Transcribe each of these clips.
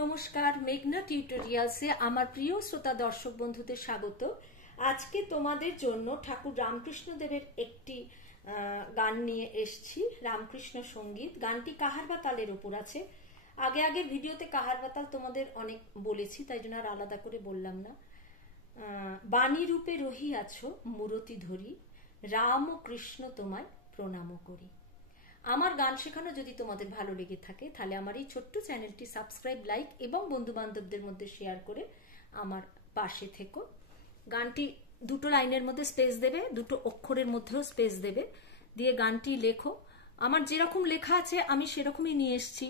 নমস্কার, মেঘনা টিউটোরিয়ালসে আমার প্রিয় শ্রোতা দর্শক বন্ধুদের স্বাগত। আজকে তোমাদের জন্য ঠাকুর রামকৃষ্ণদেবের একটি গান নিয়ে এসেছি, রামকৃষ্ণ সঙ্গীত। গানটি কাহার বা তালের উপর আছে। আগের ভিডিওতে কাহার বা তাল তোমাদের অনেক বলেছি, তাই জন্য আর আলাদা করে বললাম না। বাণী রূপে রহিয়াছ মূরতি ধরি, রাম ও কৃষ্ণ তোমায় প্রণাম করি। আমার গান শেখানো যদি তোমাদের ভালো লেগে থাকে তাহলে আমার এই ছোট্ট চ্যানেলটি সাবস্ক্রাইব, লাইক এবং বন্ধু বান্ধবদের মধ্যে শেয়ার করে আমার পাশে থেকো। গানটি দুটো লাইনের মধ্যে স্পেস দেবে, দুটো অক্ষরের মধ্যেও স্পেস দেবে, দিয়ে গানটি লেখো। আমার যেরকম লেখা আছে আমি সেরকমই নিয়ে এসেছি,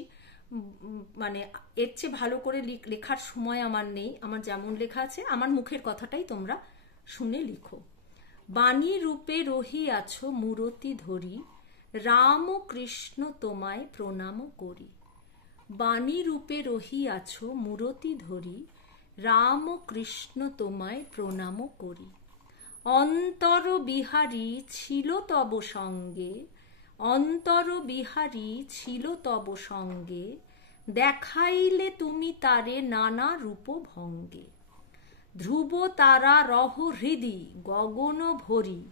মানে এর চেয়ে ভালো করে লেখার সময় আমার নেই। আমার যেমন লেখা আছে আমার মুখের কথাটাই তোমরা শুনে লিখো। বাণী রূপে রহিয়াছ মূরতি ধরি, রাম ও কৃষ্ণ তোমায় প্রণাম করি। বাণী রূপে রহিয়াছ মূরতি ধরি, রাম ও কৃষ্ণ তোমায় প্রণাম করি। অন্তর বিহারী ছিল তব সঙ্গে, অন্তর বিহারী ছিল তব সঙ্গে, দেখাইলে তুমি তারে নানা রূপ ভঙ্গে। ধ্রুব তারা রহ হৃদি গগন ভরি,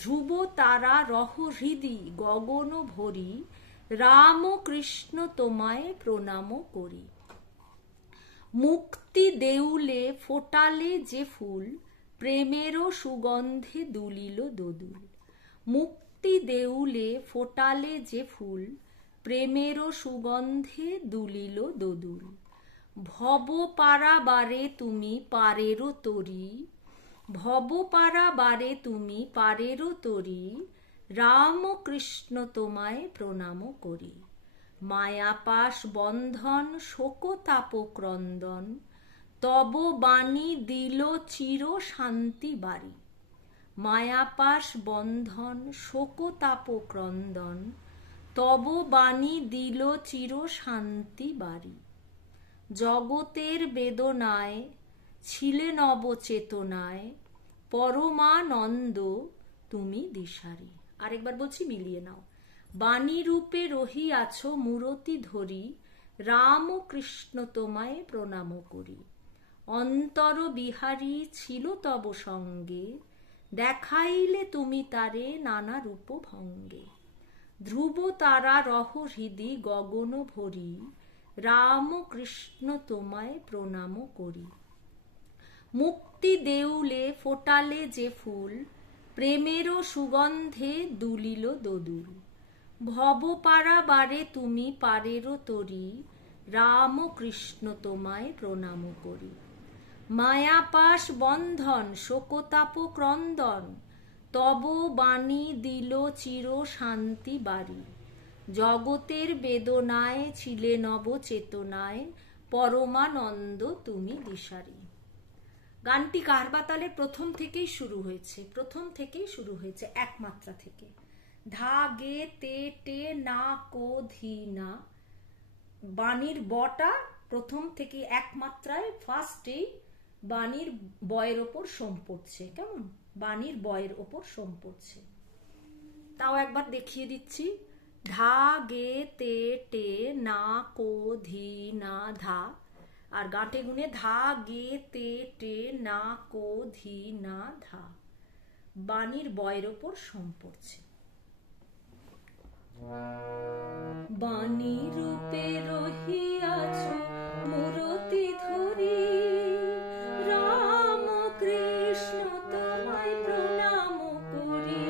ধ্রুব তারা রহ হৃদি গগন ভরি, রাম কৃষ্ণ তোমায় প্রণাম করি। মুক্তি দেউলে ফোটালে যে ফুল, প্রেমেরও সুগন্ধে দুলিল দোদুল। মুক্তি দেউলে ফোটালে যে ফুল, প্রেমেরও সুগন্ধে দুলিল দোদুল। ভব পারাবারে তুমি পারেরও তরি, ভব পারাবারে তুমি পারেরও তরি, রাম কৃষ্ণ তোমায় প্রণাম করি। মায়াপাশ বন্ধন শোকতাপ ক্রন্দন, তব বাণী দিল চির শান্তি বাড়ি। মায়াপাশ বন্ধন শোকতাপ ক্রন্দন, তব বাণী দিল চির শান্তি বাড়ি। জগতের বেদনায় ছিলে নবচেতনায়, পরমানন্দ তুমি দিশারি। আরেকবার বলছি, মিলিয়ে নাও। বাণী রূপে রহিয়াছ মূরতি ধরি, রাম কৃষ্ণ তোমায় প্রণাম করি। অন্তর বিহারী ছিল তব সঙ্গে, দেখাইলে তুমি তারে নানা রূপ ভঙ্গে। ধ্রুব তারা রহ হৃদি গগন ভরি, রাম কৃষ্ণ তোমায় প্রণাম করি। মুক্তি দেউলে ফোটালে যে ফুল, প্রেমেরও সুগন্ধে দুলিল দোদুল। ভব পারাবারে তুমি পারেরও তরি, রাম কৃষ্ণ তোমায় প্রণাম করি। মায়াপাশ বন্ধন শোকতাপ ক্রন্দন, তব বাণী দিল চির শান্তি বাড়ি। জগতের বেদনায় ছিলে নব চেতনায়, পরমানন্দ তুমি দিশারি। গানটি কারবাতালে প্রথম থেকেই শুরু হয়েছে এক মাত্রা থেকে। ধা গে তে টে না কো ধি না। বাণীর বটা প্রথম থেকে এক মাত্রায় ফার্স্টেই বাণীর বয়ের ওপর সোম পড়ছে। কেমন? বাণীর বয়ের ওপর সোম পড়ছে। তাও একবার দেখিয়ে দিচ্ছি। ধা গে তে টে না কো ধি না ধা, আর গাঁটে গুনে ধা গে তে টে না কো ধি না ধা। বাণীর বয়ের ওপর সোম পড়ছে। বাণী রূপে রহিয়াছ মূরতি ধরি, রাম কৃষ্ণ তোমায় প্রণাম করি।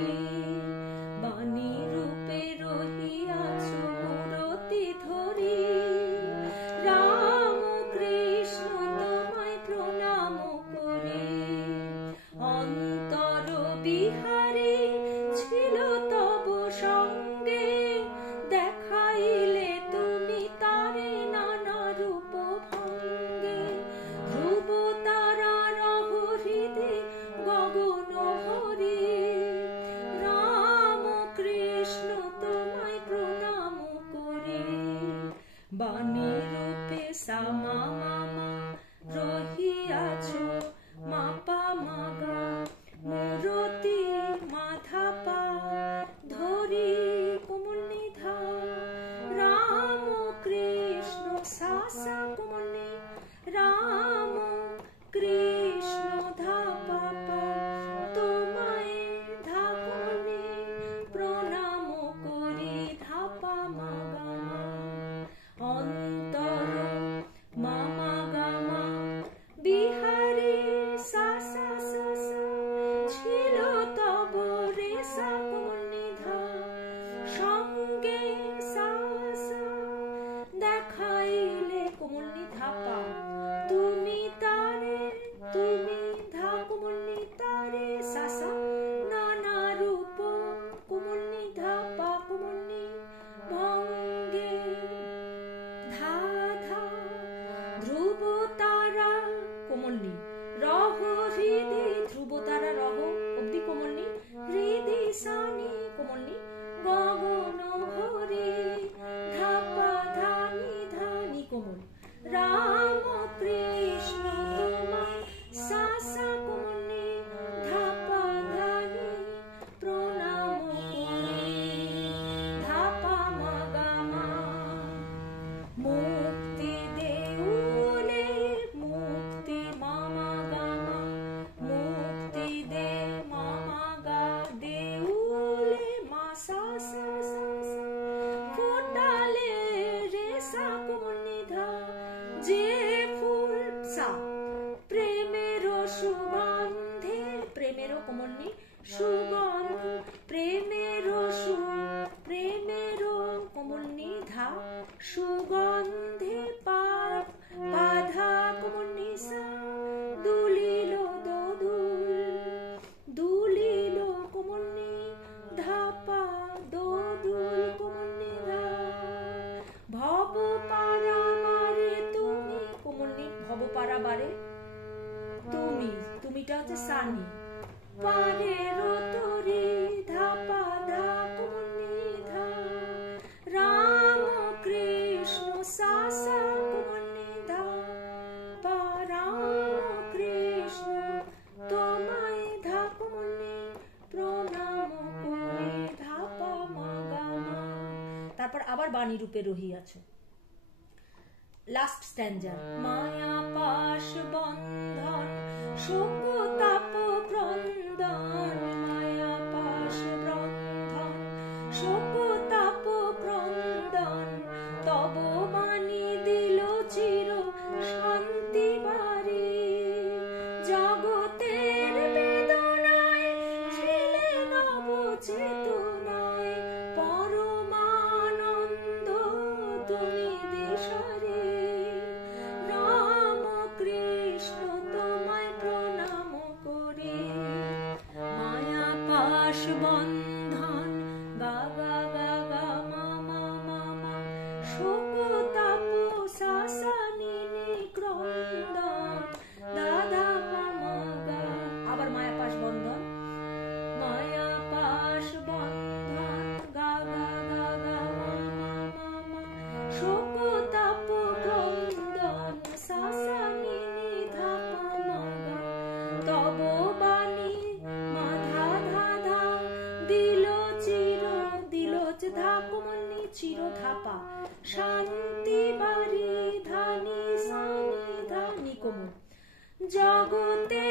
বাণী রূপে রহিয়াছ মূরতি ধরি, রাম কৃষ্ণ তোমায় প্রণাম করি। অন্তর বিহারী ছিল তব সঙ্গে, দেখাইলে তুমি তারে নানা রূপ ভঙ্গে। ধ্রুব তারা রহ হৃদি গগন হরি, রাম কৃষ্ণ তোমায় প্রণাম করি। বাণী রূপে সামা মামা রহিয়াছ মাপা মাগা, মূরতি মাধা পা ধরি কোমল নিধা। রাম কৃষ্ণ সা সা কোমল রাম কৃষ্ণ তোমায় সা সা কোমলনি ধা পা ধা নি প্রণাম করি ধা পা মা গা মা। মুক্তি দেউলে মুক্তি মামা গা মা মুক্তি দে মামা গা দেউলে মা সা সা সা সা ফোটালে রে সা কোমলনি ধা যে ফুল সা প্রেমের সুগন্ধে প্রেমের কোমলনি সুগন্ধ প্রেমের কোমলনি ধা সুগন্ধে পাধা কোমলনি সা দুলিল দুলিল কোমলনি ধা পা দোদুল কোমলনি ধা ভব পারা বারে তুমি কোমলনি ভব পারা বারে তুমিটা হচ্ছে সানি পারে রতরি ধা পা ধা কোমলনি ধা রাম কৃষ্ণ সা সা কোমলনি ধা পা রাম কৃষ্ণ তোমায় ধা কোমলনি প্রণাম করি ধা পা মা গা মা। তারপর আবার বাণী রূপে রহিয়াছ। লাস্ট স্ট্যাঞ্জা মায়া পাশ বন্ধন শোক তাপ ক্রন্দন মায়া পাশ বন্ধন শোক তাপ ক্রন্দন তব বাণী দিল চির শান্তি বাড়ি জগতের বেদনায় ছিলে নব চেতনায় পরমানন্দ তুমি দিশারি রাম কৃষ্ণ তোমায় প্রণাম করি মায়া পাশ বন্ধন গা গা গা গা মা মা মা মা শোক তাপ সা সা নি নি ক্রন্দন দাদা পা মা গা। আবার মায়া পাশ বন্ধন মায়া পাশ বন্ধন গা গা গা গা মা মা মা মা শোক তাপ ক্রন্দন সা সা নি নি ধা পা মা গা তব বাণী মা ধা ধা ধা দিল ধা কোমলনি চির ধাপা শান্তি বাড়ি ধানি সানি ধানি কোমল জগতে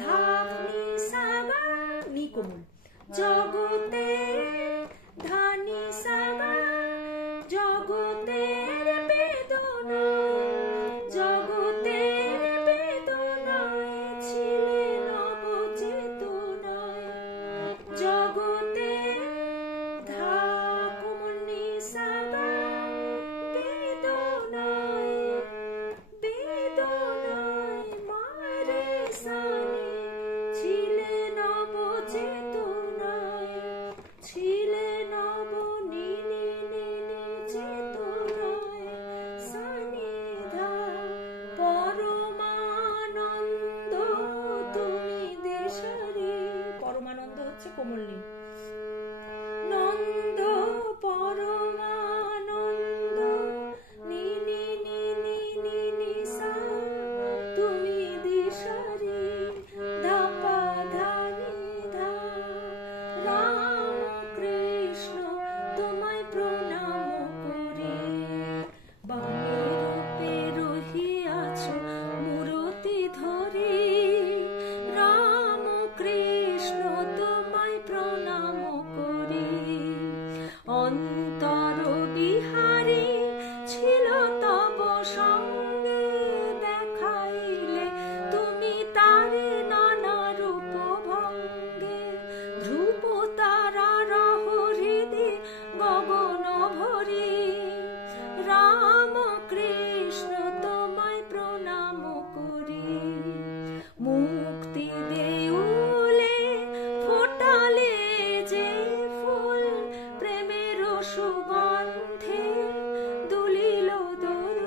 ধানি সাগা নি কোমল জগতে ধানি সাগা জগতের বেদনায় ছিলে নব চেতনায় জগতে ধা কোমলনি সাগা বেদনায় মারে সানি ছিলে নব চেতনায় ছিলে নব নীনি চেতনায় সানি ধা পরমানন্দ তুমি দেশারি পরমানন্দ হচ্ছে কোমলনি নন্দ পরমানন্দ নি নি নি নি নি নি সা তুমি দিশারি ধা পা ধা নি ধা রাম কৃষ্ণ তোমায় প্রণাম করি বাণী রূপে রহিয়াছ মূরতি ধরি রাম কৃষ্ণ তোমায় প্রণাম করি অন্তর বিহারী ছিল তব সঙ্গে দেখাইলে তুমি তারে নানা রূপ ভঙ্গে ধ্রুব তারা রহ হৃদে গগন ভরি রাম কৃষ্ণ তোমায় প্রণাম করি মুক্তি দেউলে ফোটালে যে ফুল প্রেমের সুগন্ধে দুলিল দরুল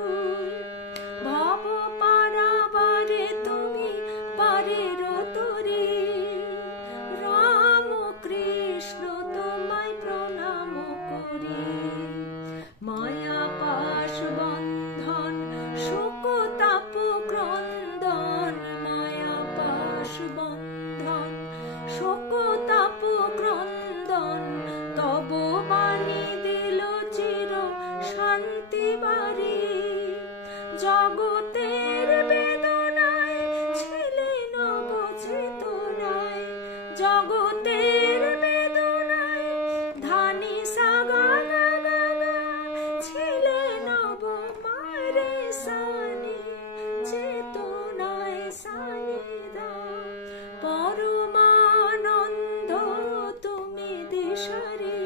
জগতের বেদনায় ছিলে নব চেতনায়, জগতের বেদনায় ধানি সা গা গা গা গা, ছিলে নব মারে সানি চেতনায় সানি দা। পরমানন্দ তুমি দিশারি,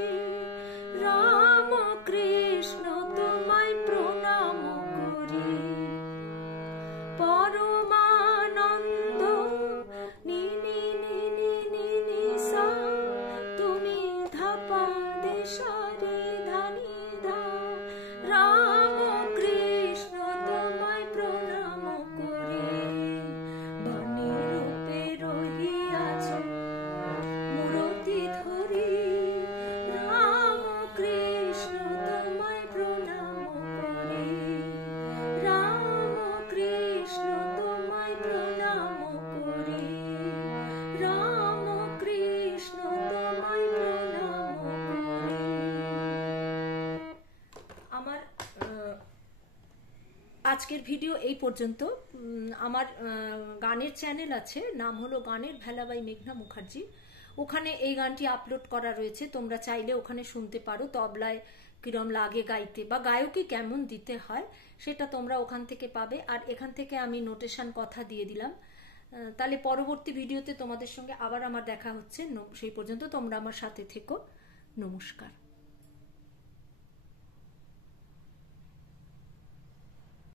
রাম কৃষ্ণ তোমায় প্রণাম করি। পরমানন্দ নি নি নি নি নি নি সা, তুমি ধাপা দিশারি ধানি ধা। রাম কৃষ্ণ তোমায় প্রণাম করি। বাণী রূপে রহিয়াছ মূরতি ধরি, রাম কৃষ্ণ তোমায় প্রণাম করি। রাম কৃষ্ণ তোমায় প্রণাম করি। রাম কৃষ্ণ তোমায় প্রণাম করি। আমার আজকের ভিডিও এই পর্যন্ত। আমার গানের চ্যানেল আছে, নাম হলো গানের ভেলা বাই মেঘনা মুখার্জি। ওখানে এই গানটি আপলোড করা রয়েছে, তোমরা চাইলে ওখানে শুনতে পারো। তবলায় কিরম লাগে গাইতে বা গায়কে কেমন দিতে হয় সেটা তোমরা ওখান থেকে পাবে। আর এখান থেকে আমি নোটেশন কথা দিয়ে দিলাম। তাহলে পরবর্তী ভিডিওতে তোমাদের সঙ্গে আবার আমার দেখা হচ্ছে। সেই পর্যন্ত তোমরা আমার সাথে থেকো। নমস্কার।